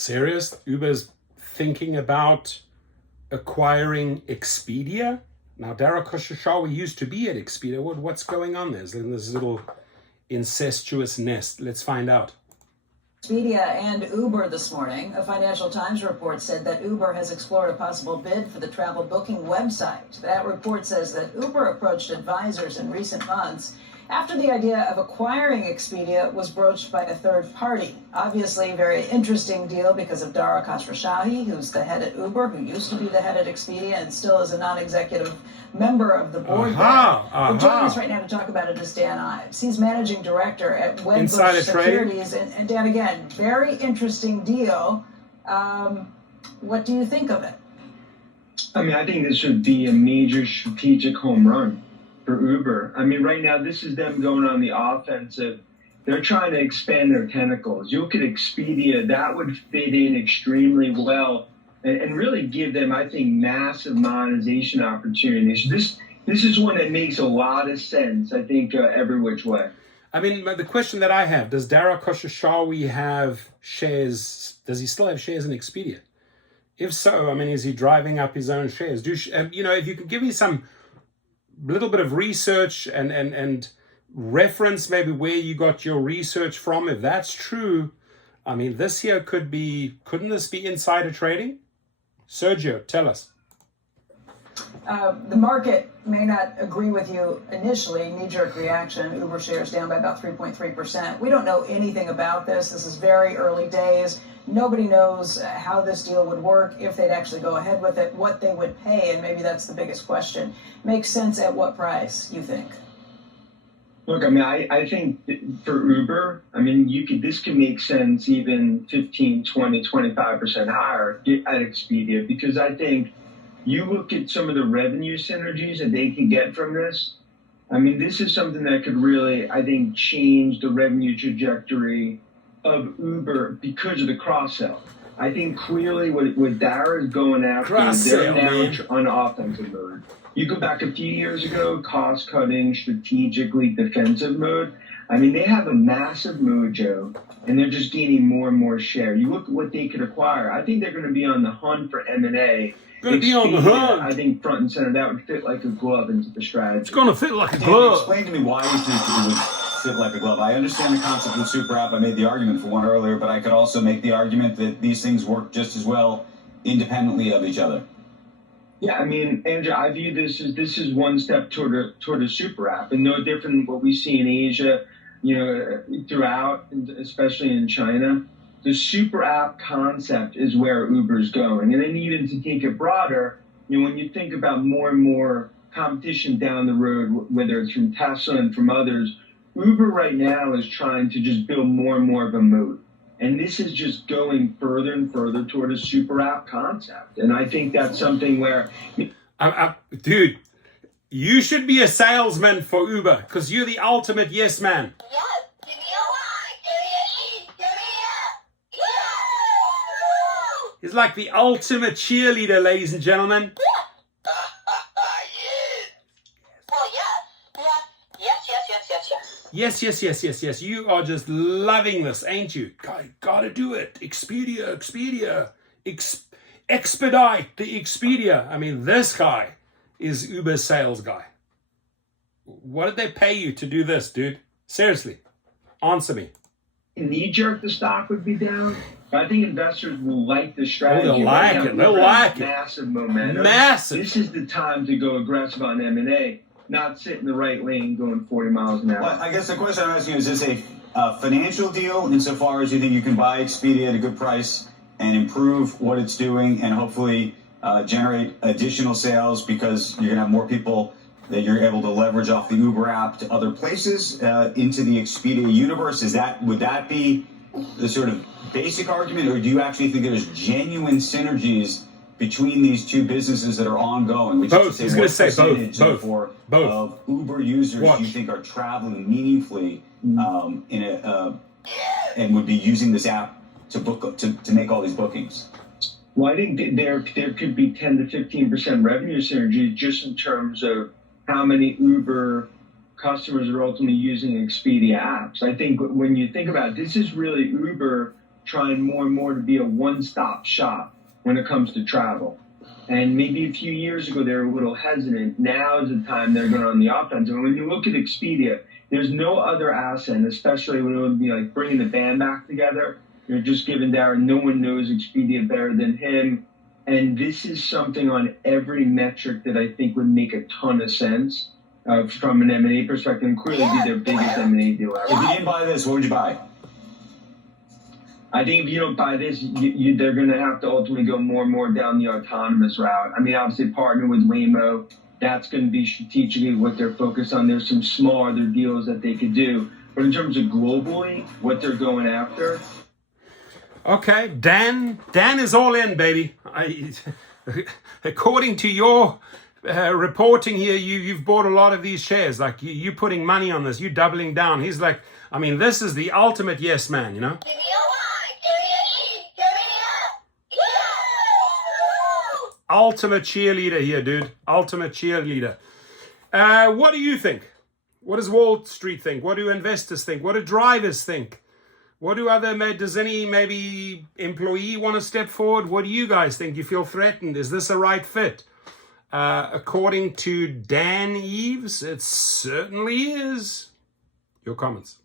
Serious? Uber's thinking about acquiring Expedia? Now, Dara Khosrowshahi used to be at Expedia. What's going on there? In this little incestuous nest. Let's find out. Expedia and Uber this morning. A Financial Times report said that Uber has explored a possible bid for the travel booking website. That report says that Uber approached advisors in recent months after the idea of acquiring Expedia was broached by a third party. Obviously, a very interesting deal because of Dara Khosrowshahi, who's the head at Uber, who used to be the head at Expedia and still is a non-executive member of the board there. Joining us right now to talk about it is Dan Ives. He's managing director at Wedbush Securities. And Dan, again, very interesting deal. What do you think of it? I mean, I think this would be a major strategic home run for Uber. I mean, right now, this is them going on the offensive. They're trying to expand their tentacles. You look at Expedia, that would fit in extremely well and really give them, I think, massive monetization opportunities. This is one that makes a lot of sense, I think, every which way. I mean, the question that I have, does Dara Khosrowshahi have shares? Does he still have shares in Expedia? If so, I mean, is he driving up his own shares? If you could give me some little bit of research and reference maybe where you got your research from, if that's true, I mean, this here couldn't this be insider trading? Sergio, tell us. The market may not agree with you initially, knee-jerk reaction. Uber shares down by about 3.3%. We don't know anything about this. This is very early days. Nobody knows how this deal would work, if they'd actually go ahead with it, what they would pay, and maybe that's the biggest question. Makes sense at what price, you think? Look, I mean, I think for Uber, I mean, this could make sense even 15, 20, 25% higher at Expedia, because I think you look at some of the revenue synergies that they can get from this. I mean, this is something that could really, I think, change the revenue trajectory of Uber because of the cross-sell. I think clearly what Dara is going after, they're now on offensive mode. You go back a few years ago, cost-cutting, strategically defensive mode. I mean, they have a massive mojo, and they're just gaining more and more share. You look at what they could acquire. I think they're going to be on the hunt for M&A. Going to be on the hunt. I think front and center, that would fit like a glove into the strategy. It's going to fit like a glove. Explain to me why you think it would fit like a glove. I understand the concept of super app. I made the argument for one earlier, but I could also make the argument that these things work just as well independently of each other. Yeah, I mean, Andrew, I view this is one step toward a super app, and no different than what we see in Asia, throughout, especially in China. The super app concept is where Uber's going. And then even to take it broader, when you think about more and more competition down the road, whether it's from Tesla and from others, Uber right now is trying to just build more and more of a moat. And this is just going further and further toward a super app concept. And I think that's something where... Dude, you should be a salesman for Uber because you're the ultimate yes man. Yes, give me a Y, give me an E, give me a... Yeah! He's like the ultimate cheerleader, ladies and gentlemen. Yes. You are just loving this, ain't you? Gotta do it. Expedia. Expedite the Expedia. I mean, this guy is Uber's sales guy. What did they pay you to do this, dude? Seriously, answer me. Knee-jerk, the stock would be down. I think investors will like the strategy. They'll like it. They'll like it. Massive momentum. Massive. This is the time to go aggressive on M&A. Not sit in the right lane going 40 miles an hour. Well, I guess the question I'm asking you, is this a financial deal insofar as you think you can buy Expedia at a good price and improve what it's doing and hopefully generate additional sales because you're going to have more people that you're able to leverage off the Uber app to other places into the Expedia universe? Would that be the sort of basic argument, or do you actually think there's genuine synergies between these two businesses that are ongoing? Both. He's going to say both. Of Uber users do you think are traveling meaningfully and would be using this app to make all these bookings? Well, I think there could be 10 to 15% revenue synergy just in terms of how many Uber customers are ultimately using Expedia apps. I think when you think about it, this is really Uber trying more and more to be a one-stop shop when it comes to travel. And maybe a few years ago, they were a little hesitant. Now is the time they're going on the offensive. And when you look at Expedia, there's no other asset, and especially when it would be like bringing the band back together. You're just giving Darren, no one knows Expedia better than him. And this is something on every metric that I think would make a ton of sense from an M&A perspective, and clearly be their biggest M&A deal ever. If you didn't buy this, what would you buy? I think if you don't buy this, they're going to have to ultimately go more and more down the autonomous route. I mean, obviously, partner with Waymo, that's going to be strategically what they're focused on. There's some small other deals that they could do. But in terms of globally, what they're going after. Okay, Dan is all in, baby. According to your reporting here, you've bought a lot of these shares. Like you putting money on this, you doubling down. He's like, I mean, this is the ultimate yes man, you know? Give me a Y, give me an E, give me a yeah. Ultimate cheerleader here, dude. Ultimate cheerleader. What do you think? What does Wall Street think? What do investors think? What do drivers think? What do does any maybe employee want to step forward? What do you guys think? You feel threatened? Is this a right fit? According to Dan Eves, it certainly is. Your comments.